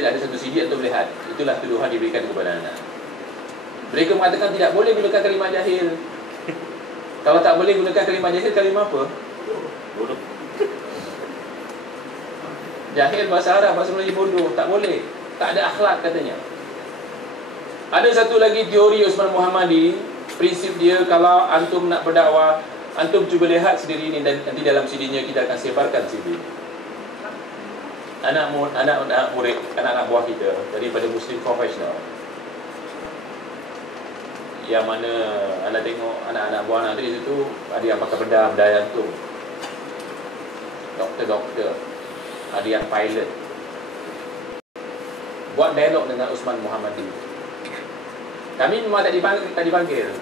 tidak ada satu CD atau boleh had. Itulah tuduhan diberikan kepada anak. Mereka mengatakan tidak boleh gunakan kalimah jahil. Kalau tak boleh gunakan kalimah jahil, kalimah apa? Bodoh. Jahil bahasa Arab, bahasa Melayu bodoh. Tak boleh. Tak ada akhlak katanya. Ada satu lagi teori Usman Muhammadi. Prinsip dia, kalau antum nak berdakwah, antum cuba lihat sendiri ni, dan nanti dalam CD-nya kita akan sebarkan CD. Anak murid, anak-anak buah kita daripada Muslim profesional, yang mana anda tengok anak-anak buah nanti di situ ada yang pakai bedah jantung, doktor, ada yang pilot, buat dialog dengan Usman Muhammadi. Kami memang tak dipanggil.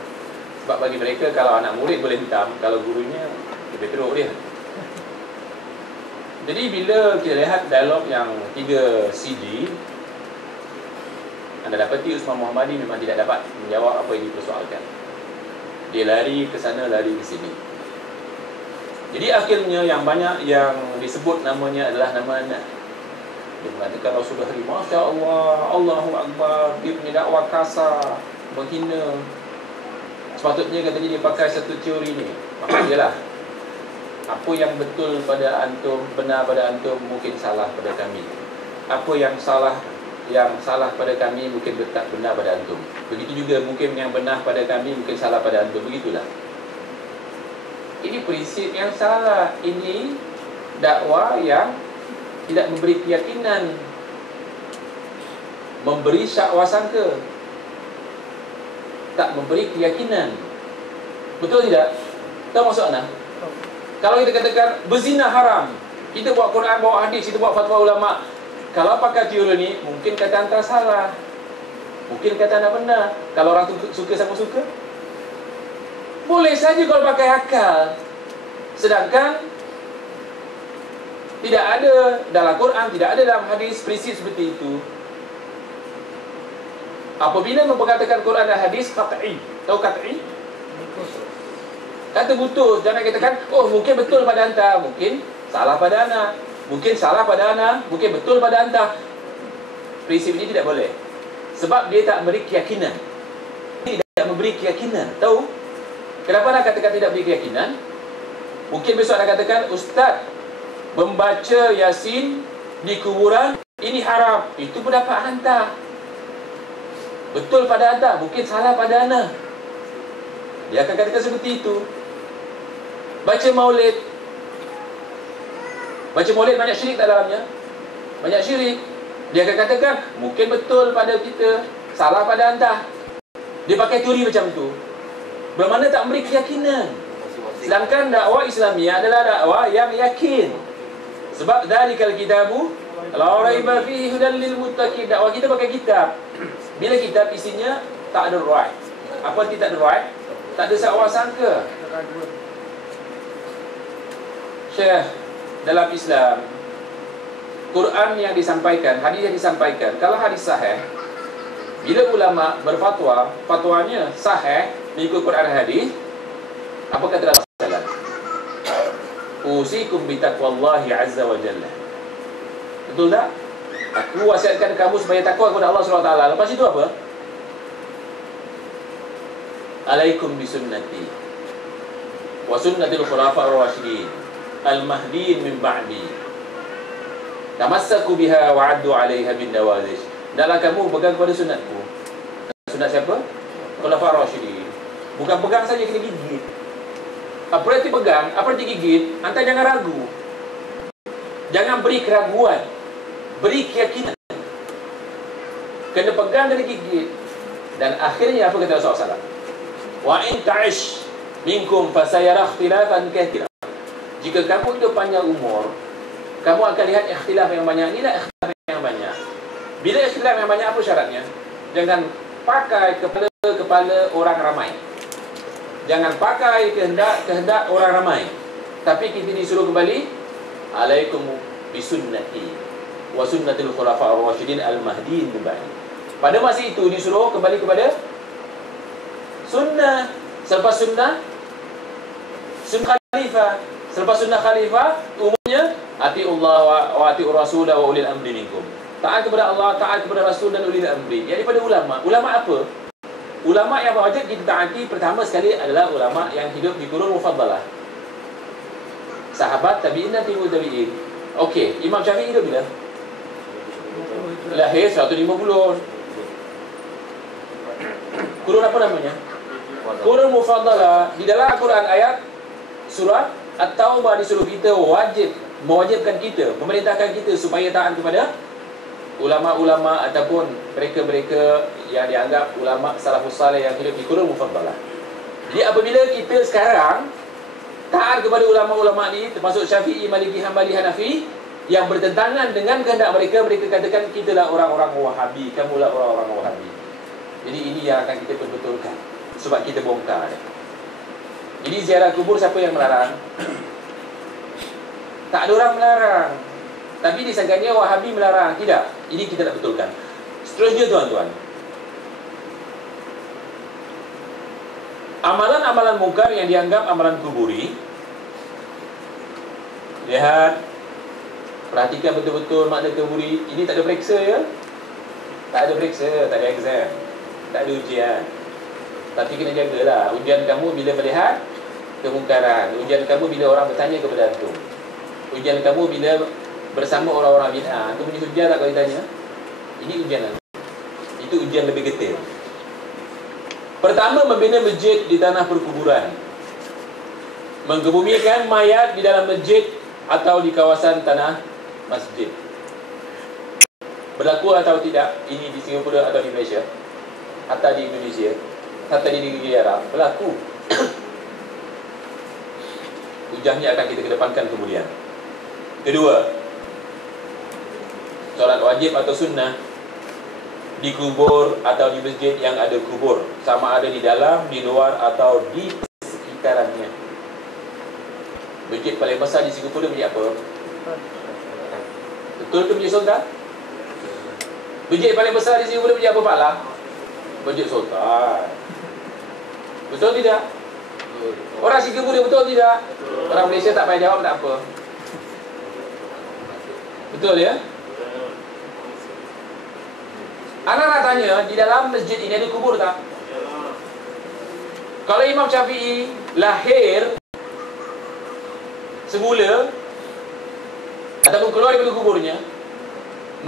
Sebab bagi mereka, kalau anak murid boleh hitam, kalau gurunya lebih teruk dia. Jadi bila kita lihat dialog yang 3 CD, anda dapati Usman Muhammadi memang tidak dapat menjawab apa yang dipersoalkan. Dia lari ke sana, lari ke sini. Jadi akhirnya yang banyak yang disebut namanya adalah nama anak. Dia mengatakan Rasulullah hari, Masya Allah, Allahu Akbar. Dia punya dakwah kasar, menghina. Sepatutnya katanya dia pakai satu teori ni. Maka dia lah, apa yang betul pada antum, benar pada antum, mungkin salah pada kami. Apa yang salah pada kami mungkin tak benar pada antum. Begitu juga mungkin yang benar pada kami mungkin salah pada antum. Begitulah. Ini prinsip yang salah. Ini dakwah yang tidak memberi keyakinan, memberi syakwa sangka, tak memberi keyakinan. Betul tidak? Tahu maksud anak? Kalau kita katakan berzina haram, kita bawa Quran, bawa hadis, kita bawa fatwa ulama. Kalau pakai teori ni, mungkin kata anda salah, mungkin kata anda benar. Kalau orang tu suka sama suka, boleh saja kalau pakai akal. Sedangkan tidak ada dalam Quran, tidak ada dalam hadis prinsip seperti itu. Apabila memperkatakan Quran dan hadis qat'i, tahu qat'i? Kata putus. Jangan katakan, oh mungkin betul pada anda, mungkin salah pada anak, mungkin salah pada anak, mungkin betul pada anda. Prinsip ini tidak boleh. Sebab dia tak memberi keyakinan. Tidak memberi keyakinan. Tahu? Kenapa nak katakan tidak beri keyakinan? Mungkin besok nak katakan, Ustaz, membaca Yasin di kuburan ini haram. Itu pendapat anda. Betul pada anda, mungkin salah pada anak. Dia akan katakan seperti itu. Baca maulid banyak syirik tak dalamnya? Banyak syirik. Dia akan katakan mungkin betul pada kita, salah pada anda. Dia pakai teori macam tu, bermakna tak memberi keyakinan. Sedangkan dakwah Islamiah adalah dakwah yang yakin. Sebab dzalikal kitabu la raiba fihi hudan lil muttaqin. Dakwah kita pakai kitab. Bila kitab isinya tak ada right. Apa arti tak ada right? Tak ada sakwa sangka. Syekh, dalam Islam, Quran yang disampaikan, hadis yang disampaikan, kalau hadis sahih, bila ulama berfatwa, fatwanya sahih mengikut Quran dan hadis, apa kata Rasulullah? Usikum bitaqwallahi azza wa jalla. Betul tak? Aku wasiatkan kamu supaya takwa kepada Allah SWT. Lepas itu apa? Alaikum bisunnati wa sunnatil khulafa'ir rasyidin al-mahdiyyin min ba'di. Tamassaku biha wa 'addu 'alaiha bin nawazish. Hendaklah kamu pegang kepada sunatku. Sunat siapa? Khulafa'ir rasyidin. Bukan pegang saja, kena gigit. Apa arti pegang? Apa arti gigit? Anda jangan ragu. Jangan beri keraguan. Beri keyakinan. Kena pegang dan gigit. Dan akhirnya apa kata Rasulullah SAW? Wa in ta'ish minkum fasayara ikhtilafan katsira. Jika kamu itu panjang umur, kamu akan lihat ikhtilaf yang banyak. Inilah ikhtilaf yang banyak. Bila ikhtilaf yang banyak, apa syaratnya? Jangan pakai kepala orang ramai. Jangan pakai kehendak orang ramai. Tapi kita disuruh kembali, alaikum bisunnati wa sunnatil khulafa'ir rasyidin al-mahdiyyin min ba'di. Pada masa itu disuruh kembali kepada sunnah. Selepas sunnah khalifah. Selepas sunnah khalifah, umumnya atiullah wa atiur rasul wa ulil amri minkum. Taat kepada Allah, taat kepada Rasul dan ulil amri. Yang daripada ulama. Ulama apa? Ulama yang wajib kita taati pertama sekali adalah ulama yang hidup di qurun mufaddalah. Sahabat, tabi'in dan tabi'in. Okey, Imam Syafi'i hidup bila? Lahir 150. Qurun apa namanya? Qurun mufaddalah. Di dalam Al-Quran ayat surah At-Taubah disuruh kita mewajibkan kita, memerintahkan kita supaya taat kepada ulama-ulama ataupun mereka-mereka yang dianggap ulama salafus salih yang hidup di qurun mufaddalah. Jadi apabila kita sekarang taat kepada ulama-ulama ni, termasuk Syafi'i, Maliki, Hambali, Hanafi, yang bertentangan dengan kehendak mereka, mereka katakan kita lah orang-orang Wahabi, kamu lah orang-orang Wahabi. Jadi ini yang akan kita perbetulkan sebab kita bongkar. Jadi ziarah kubur siapa yang melarang? Tak ada orang melarang. Tapi disangkanya Wahabi melarang. Tidak. Ini kita nak betulkan. Seterusnya tuan-tuan, amalan-amalan mungkar yang dianggap amalan kuburi. Lihat, perhatikan betul-betul makna kuburi. Ini tak ada periksa ya. Tak ada periksa, tak ada exam, tak ada ujian. Tapi kena jagalah. Ujian kamu bila melihat kemungkaran. Ujian kamu bila orang bertanya kepada antum. Ujian kamu bila bersama orang-orang bid'ah. Antum punya hujah tak kalau ditanya? Ini ujian antum. Itu ujian lebih getir. Pertama, membina masjid di tanah perkuburan. Mengkebumikan mayat di dalam masjid atau di kawasan tanah masjid. Berlaku atau tidak ini di Singapura atau di Malaysia, atau di Indonesia, atau di negeri Arab? Berlaku. Hujahnya akan kita kedepankan kemudian. Kedua, solat wajib atau sunnah di kubur atau di masjid yang ada kubur, sama ada di dalam, di luar atau di sekitarannya. Masjid paling besar di Singapura masjid apa? Betul ke Masjid Sultan? Masjid paling besar di Singapura masjid apa Pak Lah? Masjid Sultan. Betul tidak? Orang Singapura betul tidak? Orang Malaysia tak payah jawab, tak apa. Betul ya? Anak nak tanya, di dalam masjid ini ada kubur tak? Kalau Imam Syafi'i lahir semula ataupun keluar daripada kuburnya,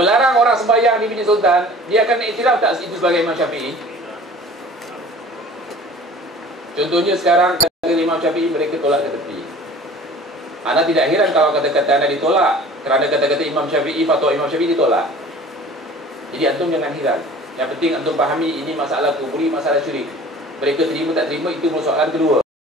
melarang orang sembahyang di Masjid Sultan, dia akan iktiraf tak itu sebagai Imam Syafi'i? Contohnya sekarang kata Imam Syafi'i, mereka tolak ke tepi. Anda tidak heran kalau kata-kata anda ditolak, kerana kata-kata Imam Syafi'i, fatwa Imam Syafi'i ditolak. Jadi antum jangan heran. Yang penting antum fahami ini masalah kuburi, masalah syirik. Mereka terima tak terima itu persoalan kedua.